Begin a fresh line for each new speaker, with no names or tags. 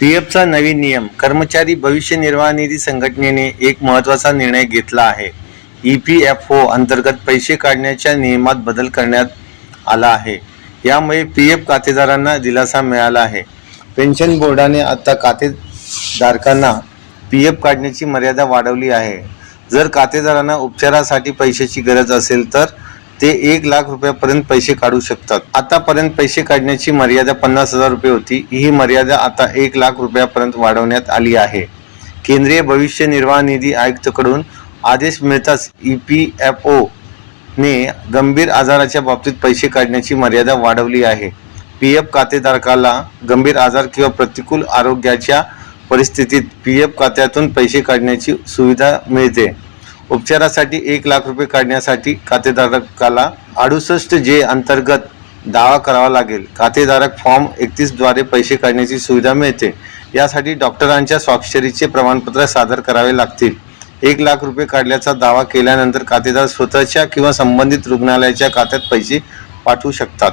P एफचा नवीन नियम कर्मचारी भविष्य निर्वाह निधी संघटनेने एक महत्त्वाचा निर्णय घेतला आहे. ई पी एफ ओ अंतर्गत पैसे काढण्याच्या नियमात बदल करण्यात आला आहे. यामुळे पी एफ खातेदारांना दिलासा मिळाला आहे. पेन्शन बोर्डाने आता खातेधारकांना पी एफ काढण्याची मर्यादा वाढवली आहे. जर खातेदारांना उपचारासाठी पैशाची गरज असेल तर ते एक लाख रुपयापर्यंत पैसे काढू शकतात. आतापर्यंत पैसे काढण्याची मर्यादा पन्नास हजार रुपये होती. ही मर्यादा आता एक लाख रुपयापर्यंत वाढवण्यात आली आहे. केंद्रीय भविष्य निर्वाह निधी आयुक्तकडून आदेश मिळताच ई पी एफ ओ ने गंभीर आजाराच्या बाबतीत पैसे काढण्याची मर्यादा वाढवली आहे. पी एफ खातेधारकाला गंभीर आजार किंवा प्रतिकूल आरोग्याच्या परिस्थितीत पी एफ खात्यातून पैसे काढण्याची सुविधा मिळते. उपचारासाठी एक लाख रुपये काढण्यासाठी खातेधारकाला अडुसष्ट जे अंतर्गत दावा करावा लागेल. खातेधारक फॉर्म एकतीसद्वारे पैसे काढण्याची सुविधा मिळते. यासाठी डॉक्टरांच्या स्वाक्षरीचे प्रमाणपत्र सादर करावे लागतील. एक लाख रुपये काढल्याचा दावा केल्यानंतर खातेदार स्वतःच्या किंवा संबंधित रुग्णालयाच्या खात्यात पैसे पाठवू शकतात.